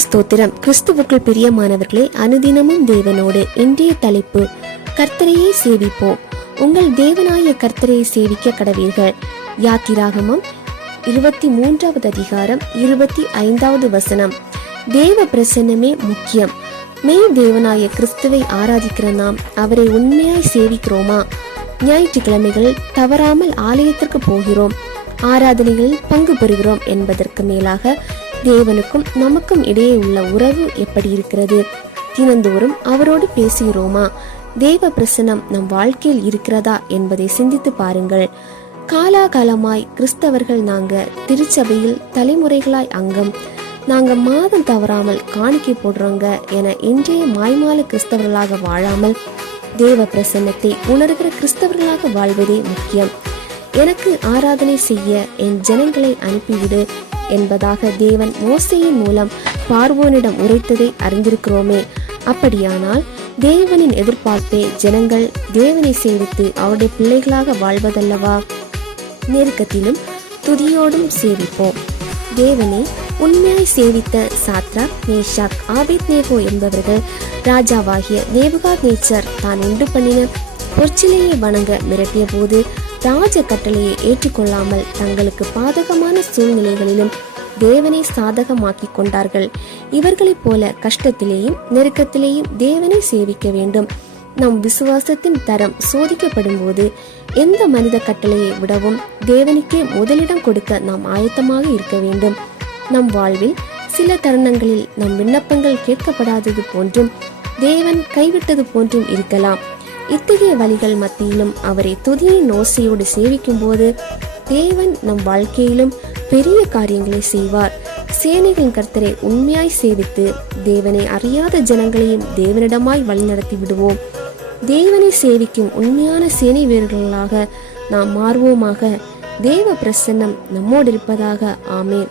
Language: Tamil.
கர்த்தருக்கு ஸ்தோத்திரம். கிறிஸ்துவுக்குள் பிரியமானவர்களே, அனுதினமும் தேவனோடு. இன்றைய தலைப்பு, கர்த்தரையே சேவிப்போம். உங்கள் தேவனாய கர்த்தரையை சேவிக்க கடவீர்கள். யாத்திராகமம் 23வது அதிகாரம் 25வது வசனம். தேவ பிரசன்னமே முக்கியம். மெய் தேவனாய கிறிஸ்துவை ஆராதிக்கிற நாம் அவரை உண்மையாய் சேவிக்கிறோமா? ஞாயிற்றுக்கிழமைகள் தவறாமல் ஆலயத்திற்கு போகிறோம், ஆராதனைகளில் பங்கு பெறுகிறோம் என்பதற்கு மேலாக தேவனுக்கும் நமக்கும் இடையே உள்ள உறவு எப்படி இருக்கிறது? தினந்தோறும் அவரோடு பேசுகிறோமா? தேவ பிரசனம் நம் வாழ்க்கையில் இருக்கிறதா என்பதை சிந்தித்து பாருங்கள். காலாகாலமாய் கிறிஸ்தவர்கள் நாங்க திருச்சபையில் தலைமுறைகளாய் அங்கம், நாங்க மாதம் தவறாமல் காணிக்கை போடுறோங்க என இன்றைய மாய்மால கிறிஸ்தவர்களாக வாழாமல் தேவ பிரசன்னத்தை உணர்கிற கிறிஸ்தவர்களாக வாழ்வதே முக்கியம். எனக்கு ஆராதனை செய்ய என் ஜனங்களை அனுப்பிவிடு என்பதாக தேவன் மோசேயின் மூலம் பார்வோனிடம் உரைத்ததை அறிந்திருக்கிறோமே. அப்படியானால் தேவனின் எதிர்பார்ப்பே ஜனங்கள் தேவனை சேவித்து அவருடைய பிள்ளைகளாக வாழ்வதல்லவா? நெருக்கத்திலும் துதியோடும் சேவிப்போம். தேவனை உண்மையாய் சேவித்த சாத்ராக், மேஷாக், ஆபேத்நேகோ என்பவர்கள் ராஜாவாகிய நேபுகாத்நேச்சர் தான் உண்டு பண்ணின பொற்சிலையை வணங்க மிரட்டிய போது ராஜ கட்டளையை ஏற்றுக்கொள்ளாமல் தங்களுக்கு பாதகமான சூழ்நிலைகளிலும் தேவனை சாதகமாக்கி கொண்டார்கள். இவர்களைப் போல கஷ்டத்திலேயும் நெருக்கத்திலேயும் தேவனை சேவிக்க வேண்டும். நம் விசுவாசத்தின் தரம் சோதிக்கப்படும் போது எந்த மனித கட்டளையை விடவும் தேவனுக்கே முதலிடம் கொடுக்க நாம் ஆயத்தமாக இருக்க வேண்டும். நம் வாழ்வில் சில தருணங்களில் நம் விண்ணப்பங்கள் கேட்கப்படாதது போன்றும் தேவன் கைவிட்டது போன்றும் இருக்கலாம். இத்தகைய வழிகள் மத்தியிலும் அவரை துதியின் ஓசையோடு சேவிக்கும் போது தேவன் நம் வாழ்க்கையிலும் பெரிய காரியங்களை செய்வார். சேனைகளின் கர்த்தரை உண்மையாய் சேவித்து தேவனை அறியாத ஜனங்களையும் தேவனிடமாய் வழிநடத்தி விடுவோம். தேவனை சேவிக்கும் உண்மையான சேனை வீரர்களாக நாம் மாறுவோமாக. தேவ பிரசன்னம் நம்மோடு இருப்பதாக. ஆமேன்.